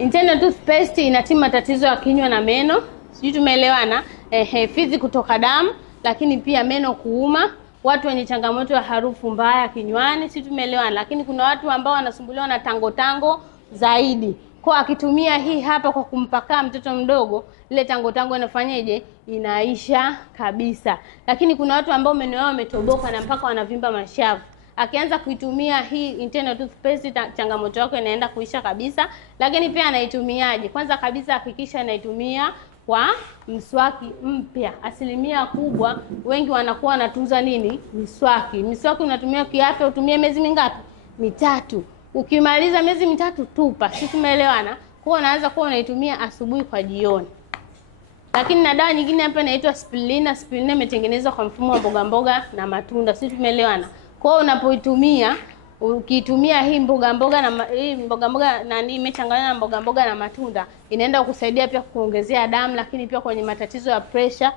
Internal toothpaste inatibu matatizo ya kinywa na meno. Sijui tumeelewana? Fizi kutoka damu, lakini pia meno kuuma, watu wenye changamoto ya harufu mbaya kinywani, sijui tumeelewana. Lakini kuna watu ambao wanasumbuliwa na tango zaidi. Kwa akitumia hii hapa kwa kumpaka mtoto mdogo, ile tango inafanyaje? Inaisha kabisa. Lakini kuna watu ambao meno yao yametoboka na mpaka wanavimba mashavu. Akianza kuitumia hii internal toothpaste, changamoto yako inaenda kuisha kabisa. Lakini pia anaitumiaje? Kwanza kabisa hakikisha anaitumia kwa mswaki mpya. Asilimia kubwa wengi wanakuwa wanatunza nini? Miswaki. Miswaki unatumia kiafya, utumie miezi mingapi? 3. Ukimaliza miezi 3 tupa. Sisi tumeelewana? Kwa unaanza kuwa unaitumia asubuhi kwa jioni. Lakini na dawa nyingine hapa inaitwa spirulina. Spirulina imetengenezwa kwa mfumo wa mboga mboga na matunda. Sisi tumeelewana? Kwa hiyo unapoitumia, ukitumia hii mboga mboga na imechanganywa na mboga mboga na matunda, inaenda kukusaidia pia kuongezea damu, lakini pia kwenye matatizo ya pressure